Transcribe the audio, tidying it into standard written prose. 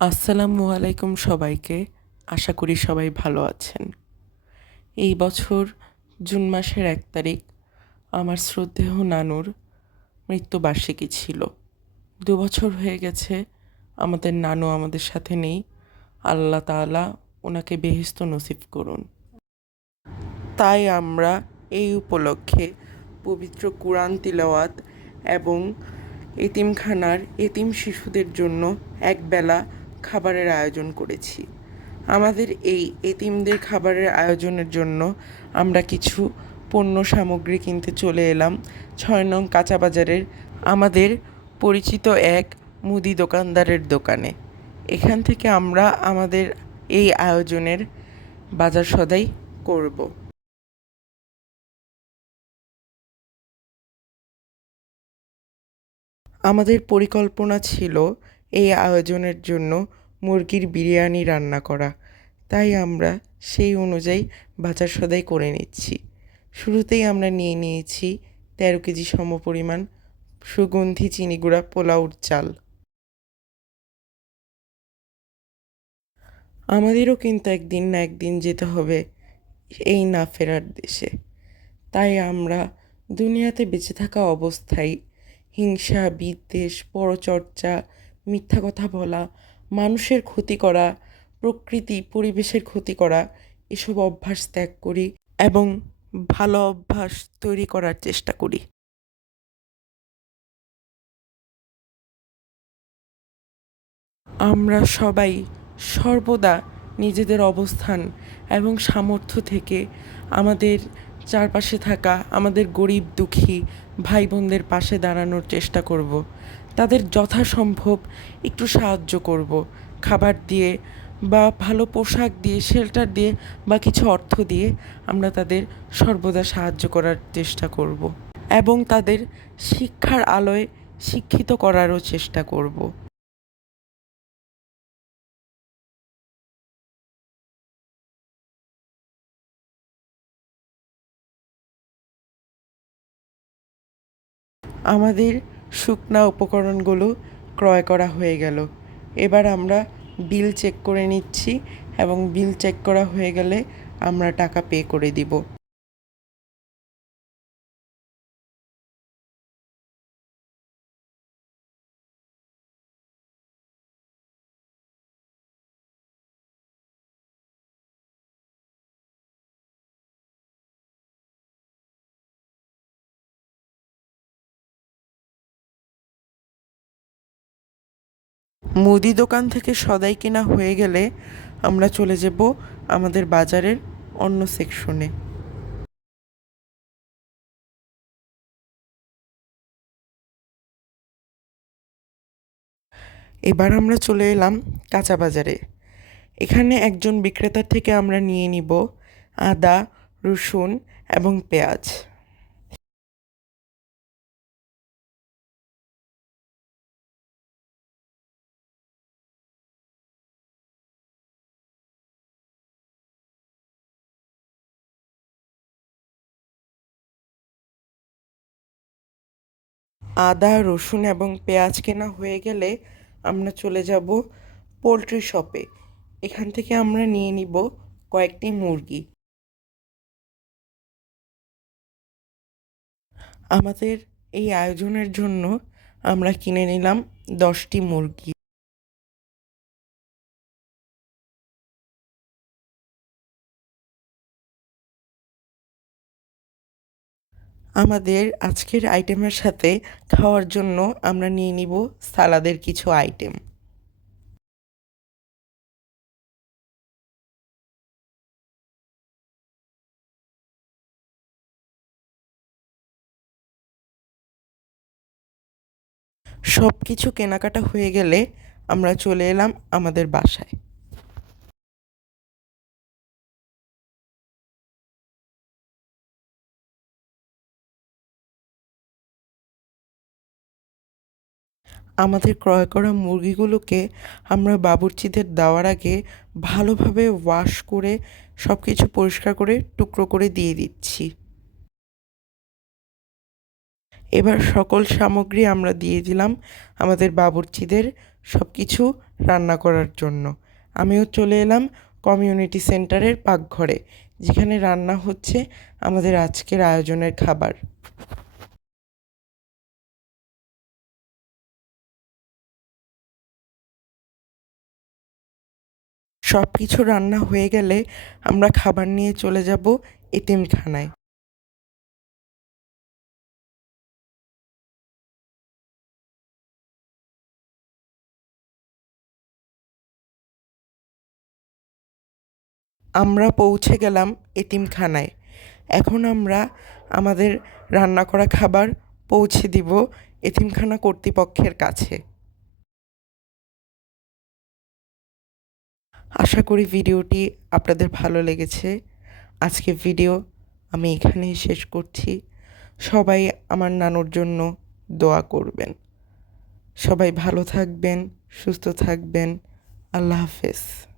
আসসালামু আলাইকুম সবাইকে। আশা করি সবাই ভালো আছেন। এই বছর জুন মাসের 1 তারিখ আমার শ্রদ্ধেয় নানুর মৃত্যুবার্ষিকী ছিল। 2 বছর হয়ে গেছে আমাদের নানু আমাদের সাথে নেই। আল্লাহ তাআলা ওনাকে বেহেশত নসিব করুন। তাই আমরা এই উপলক্ষে পবিত্র কুরআন তিলাওয়াত এবং এতিমখানার এতিম শিশুদের জন্য একবেলা খাবারের আয়োজন করেছি। আমাদের এই এতিমদের খাবারের আয়োজনের জন্য আমরা কিছু পণ্য সামগ্রী কিনতে চলে এলাম 6 নং কাঁচা বাজারের আমাদের পরিচিত এক মুদি দোকানদারের দোকানে। এখান থেকে আমরা আমাদের এই আয়োজনের বাজার সদাই করব। আমাদের পরিকল্পনা ছিল এই আয়োজনের জন্য মুরগির বিরিয়ানি রান্না করা, তাই আমরা সেই অনুযায়ী বাজার সদাই করে নিচ্ছি। শুরুতেই আমরা নিয়ে নিয়েছি 13 কেজি সমপরিমাণ সুগন্ধি চিনি গুঁড়া পোলাওর চাল। আমাদেরও কিন্তু একদিন না একদিন যেতে হবে এই না ফেরার দেশে। তাই আমরা দুনিয়াতে বেঁচে থাকা অবস্থায় হিংসা, বিদ্বেষ, পরচর্চা, মিথ্যা কথা বলা, মানুষের ক্ষতি করা, প্রকৃতি পরিবেশের ক্ষতি করা এসব অভ্যাস ত্যাগ করি এবং ভালো অভ্যাস তৈরি করার চেষ্টা করি। আমরা সবাই সর্বদা নিজেদের অবস্থান এবং সামর্থ্য থেকে আমাদের চারপাশে থাকা আমাদের গরিব দুঃখী ভাই বোনদের পাশে দাঁড়ানোর চেষ্টা করব। তাদের যথাসম্ভব একটু সাহায্য করব, খাবার দিয়ে বা ভালো পোশাক দিয়ে, শেল্টার দিয়ে বা কিছু অর্থ দিয়ে আমরা তাদের সর্বদা সাহায্য করার চেষ্টা করব এবং তাদের শিক্ষার আলোয় শিক্ষিত করারও চেষ্টা করব। আমাদের শুকনা উপকরণগুলো ক্রয় করা হয়ে গেল। এবার আমরা বিল চেক করে নিচ্ছি এবং বিল চেক করা হয়ে গেলে আমরা টাকা পে করে দিব। মুদি দোকান থেকে সদাই কেনা হয়ে গেলে আমরা চলে যাব আমাদের বাজারের অন্য সেকশনে। এবার আমরা চলে এলাম কাঁচা বাজারে। এখানে একজন বিক্রেতার থেকে আমরা নিয়ে নিব আদা, রসুন এবং পেঁয়াজ। আদা, রসুন এবং পেঁয়াজ কেনা হয়ে গেলে আমরা চলে যাব পোলট্রি শপে। এখান থেকে আমরা নিয়ে নিব কয়েকটি মুরগি। আমাদের এই আয়োজনের জন্য আমরা কিনে নিলাম 10টি মুরগি। আমাদের আজকের আইটেমের সাথে খাওয়ার জন্য আমরা নিয়ে নিব সালাদের কিছু আইটেম। সব কিছু কেনাকাটা হয়ে গেলে আমরা চলে এলাম আমাদের বাসায়। আমাদের ক্রয় করা মুরগিগুলোকে আমরা বাবুর্চিদের দেওয়ার আগে ভালোভাবে ওয়াশ করে সব কিছু পরিষ্কার করে টুকরো করে দিয়ে দিচ্ছি। এবার সকল সামগ্রী আমরা দিয়ে দিলাম আমাদের বাবুর্চিদের সব কিছু রান্না করার জন্য। আমিও চলে এলাম কমিউনিটি সেন্টারের পাকঘরে, যেখানে রান্না হচ্ছে আমাদের আজকের আয়োজনের খাবার। সব কিছু রান্না হয়ে গেলে আমরা খাবার নিয়ে চলে যাব এতিমখানায়। আমরা পৌঁছে গেলাম এতিমখানায়। এখন আমরা আমাদের রান্না করা খাবার পৌঁছে দিব এতিমখানা কর্তৃপক্ষের কাছে। আশা করি ভিডিওটি আপনাদের ভালো লেগেছে। আজকে ভিডিও আমি এখানেই শেষ করছি। সবাই আমার নানুর জন্য দোয়া করবেন। সবাই ভালো থাকবেন, সুস্থ থাকবেন। আল্লাহ হাফেজ।